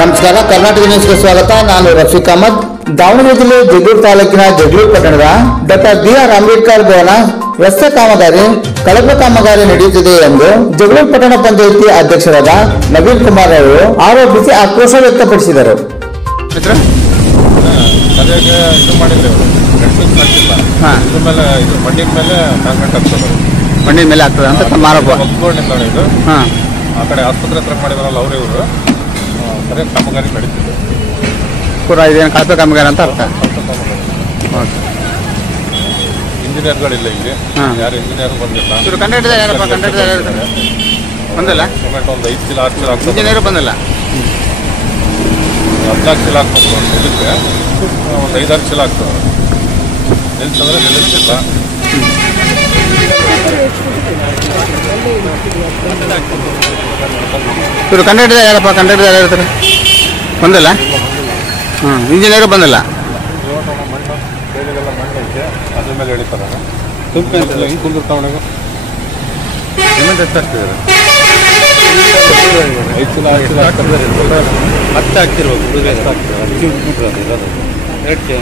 ನಮಸ್ಕಾರ, ಕರ್ನಾಟಕ ನ್ಯೂಸ್ಗೆ ಸ್ವಾಗತ. ನಾನು ರಫೀಕ್ ಅಹಮದ್. ದಾವಣಗೆರೆ ಜಿಲ್ಲೆ ಜಗಳೂರು ತಾಲೂಕಿನ ಜಗಳೂರು ಪಟ್ಟಣದ ಡಾಕ್ಟರ್ ಬಿ.ಆರ್. ಅಂಬೇಡ್ಕರ್ ಭವನ ರಸ್ತೆ ಕಾಮಗಾರಿ ಕಳಪೆ ಕಾಮಗಾರಿ ನಡೆಯುತ್ತಿದೆ ಎಂದು ಜಗಳೂರು ಪಟ್ಟಣ ಪಂಚಾಯಿತಿ ಅಧ್ಯಕ್ಷರಾದ ನವೀನ್ ಕುಮಾರ್ ಅವರು ಆರೋಪಿಸಿ ಆಕ್ರೋಶ ವ್ಯಕ್ತಪಡಿಸಿದರು. ಮಣ್ಣಿನ ಮೇಲೆ ಆಗ್ತದೆ ಅಂತ ತಮ್ಮ ಆರೋಪ. ಆ ಕಡೆ ಆಸ್ಪತ್ರೆ ಹತ್ರ ಮಾಡಿದಾರಲ್ಲ ಅವರು ಇವರು ಸರಿಯಾಗಿ ಕಾಮಗಾರಿ ನಡೀತಿದೆ. ಪೂರ ಇದೇನು ಕಳಪೆ ಕಾಮಗಾರಿ ಅಂತ ಅರ್ಥ. ಇಂಜಿನಿಯರ್ಗಳಿಲ್ಲ ಇಲ್ಲಿ, ಯಾರು ಇಂಜಿನಿಯರ್ ಬಂದಿಲ್ಲ. ಬಂದಿಲ್ಲ, ಸಿಮೆಂಟ್ ಒಂದು 5 ಚೀಲ 6 ಚೀಲ ಆಗ್ತದೆ. ಇಂಜಿನಿಯರ್ ಬಂದಿಲ್ಲ. 14 ಚೀಲ ಹಾಕ್ಬೇಕು ನಿಲ್ಲಿಕ್ಕೆ, ಒಂದು 5-6 ಚೀಲ ಆಗ್ತದೆ. ನಿಲ್ಸಂದ್ರೆ ನಿಲ್ಲಿಸ್ತಿಲ್ಲ. ಇವರು ಕಂಡಕ್ಟರ್ ಯಾರಪ್ಪ? ಕಂಡಕ್ಟರ್ ಯಾರು ಇರ್ತಾರೆ? ಬಂದಿಲ್ಲ. ಇಂಜಿನಿಯರ್ ಬಂದಿಲ್ಲ. ಮಣ್ಣು ಬೇರೆಲ್ಲ ಮಣ್ಣು ಐತೆ, ಅದ್ರ ಮೇಲೆ ಎಳಿತಾರೆ. ಹಿಂಗೆ ಕುಂದಿರ್ತಾವಣೆಗೂ ಸಿಮೆಂಟ್ ಎಷ್ಟಾಗ್ತಿದ್ದಾರೆ? 5 ಚೀಲ 6 ಚೀಲ ಆಗ್ತದೆ. 10 ಆಗ್ತಿರ್ಬೋದು. ಹುಡುಗ ಎಷ್ಟು ಆಗ್ತದೆ? 2 ಕೆ